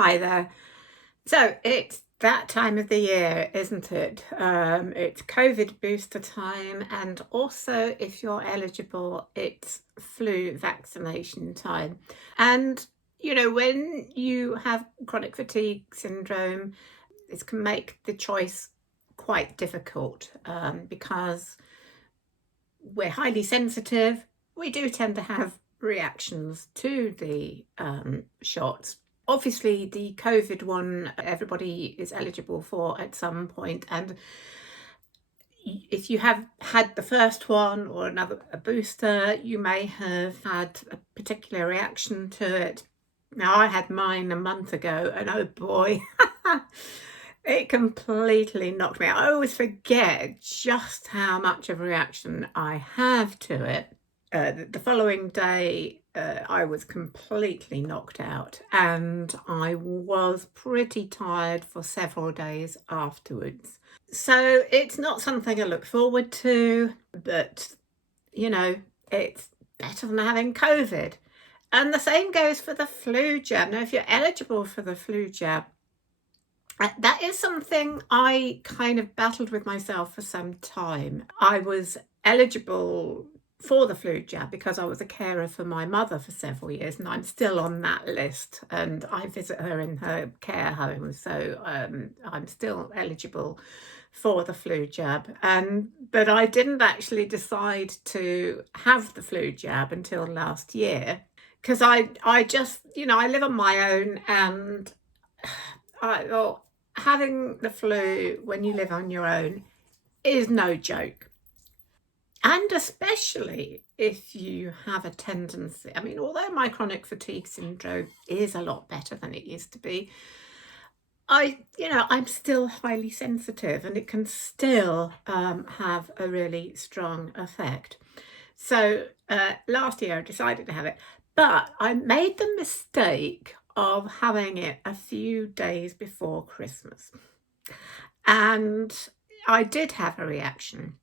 Hi there. So it's that time of the year, isn't it? It's COVID booster time, and also, if you're eligible, it's flu vaccination time. And when you have chronic fatigue syndrome, this can make the choice quite difficult because we're highly sensitive. We do tend to have reactions to the shots. Obviously, the COVID one, everybody is eligible for at some point, and if you have had the first one or a booster, you may have had a particular reaction to it. Now, I had mine a month ago, and oh boy, it completely knocked me out. I always forget just how much of a reaction I have to it. The following day, I was completely knocked out, and I was pretty tired for several days afterwards. So it's not something I look forward to, but you know, it's better than having COVID. And the same goes for the flu jab. Now, if you're eligible for the flu jab, that is something I kind of battled with myself for some time. I was eligible for the flu jab because I was a carer for my mother for several years, and I'm still on that list. And I visit her in her care home, so I'm still eligible for the flu jab. But I didn't actually decide to have the flu jab until last year because I just I live on my own, and I thought having the flu when you live on your own is no joke. And especially if you have a tendency, I mean, although my chronic fatigue syndrome is a lot better than it used to be, I'm still highly sensitive, and it can still have a really strong effect. So last year I decided to have it, but I made the mistake of having it a few days before Christmas. And I did have a reaction.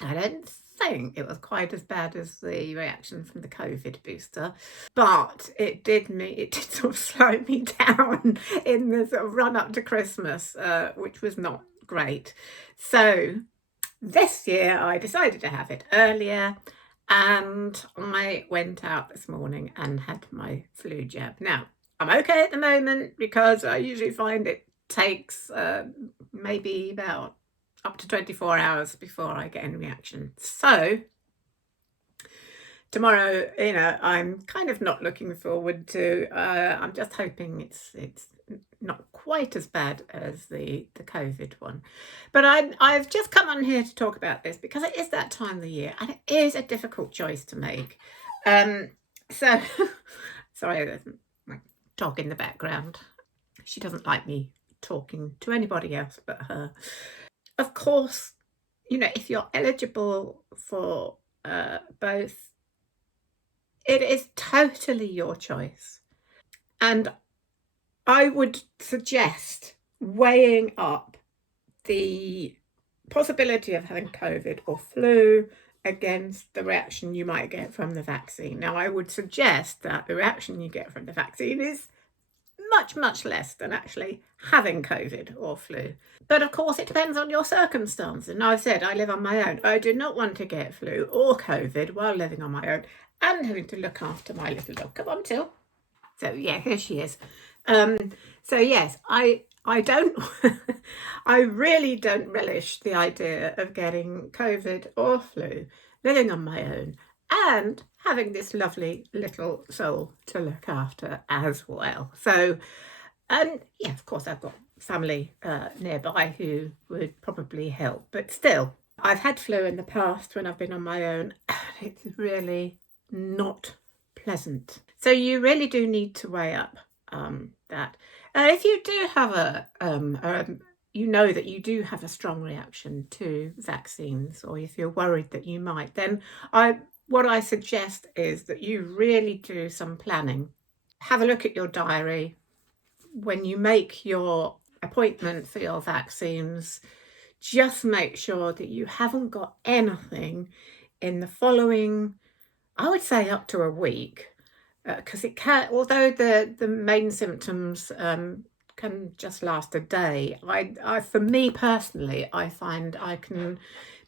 I don't think it was quite as bad as the reaction from the COVID booster, but it did sort of slow me down in the sort of run up to Christmas, which was not great. So this year I decided to have it earlier, and I went out this morning and had my flu jab. Now, I'm okay at the moment because I usually find it takes maybe about up to 24 hours before I get any reaction. So tomorrow, I'm kind of not looking forward to. I'm just hoping it's not quite as bad as the COVID one. But I've just come on here to talk about this because it is that time of the year, and it is a difficult choice to make. So sorry, there's my dog in the background. She doesn't like me talking to anybody else but her. Of course, if you're eligible for both, it is totally your choice. And I would suggest weighing up the possibility of having COVID or flu against the reaction you might get from the vaccine. Now, I would suggest that the reaction you get from the vaccine is much, much less than actually having COVID or flu. But of course, it depends on your circumstances. And I've said I live on my own. I do not want to get flu or COVID while living on my own and having to look after my little dog. Come on, Till. So yeah, here she is. So yes, I don't, I really don't relish the idea of getting COVID or flu, living on my own, and having this lovely little soul to look after as well. So, yeah, of course, I've got family nearby who would probably help, but still, I've had flu in the past when I've been on my own, and it's really not pleasant. So you really do need to weigh up that. If you do have you know that you do have a strong reaction to vaccines, or if you're worried that you might, then what I suggest is that you really do some planning. Have a look at your diary when you make your appointment for your vaccines. Just make sure that you haven't got anything in the following, I would say, up to a week, because it can, although the main symptoms can just last a day. For me personally, I find I can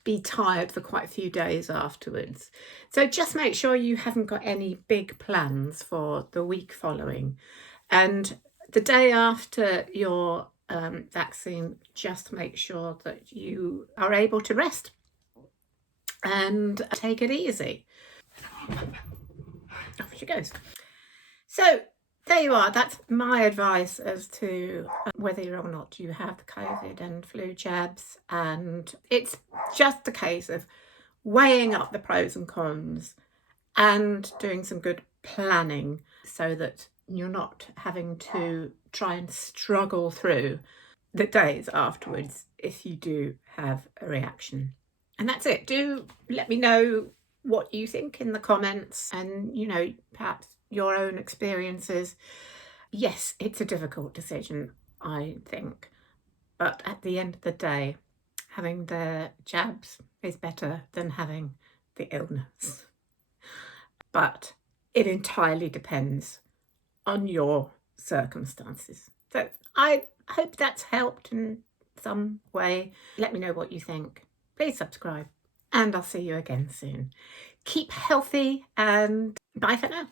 be tired for quite a few days afterwards. So just make sure you haven't got any big plans for the week following. And the day after your vaccine, just make sure that you are able to rest and take it easy. Off she goes. So there you are. That's my advice as to whether or not you have the COVID and flu jabs. And it's just a case of weighing up the pros and cons and doing some good planning so that you're not having to try and struggle through the days afterwards if you do have a reaction. And that's it. Do let me know what you think in the comments and, perhaps your own experiences. Yes, it's a difficult decision, I think. But at the end of the day, having the jabs is better than having the illness. But it entirely depends on your circumstances. So I hope that's helped in some way. Let me know what you think. Please subscribe, and I'll see you again soon. Keep healthy, and bye for now.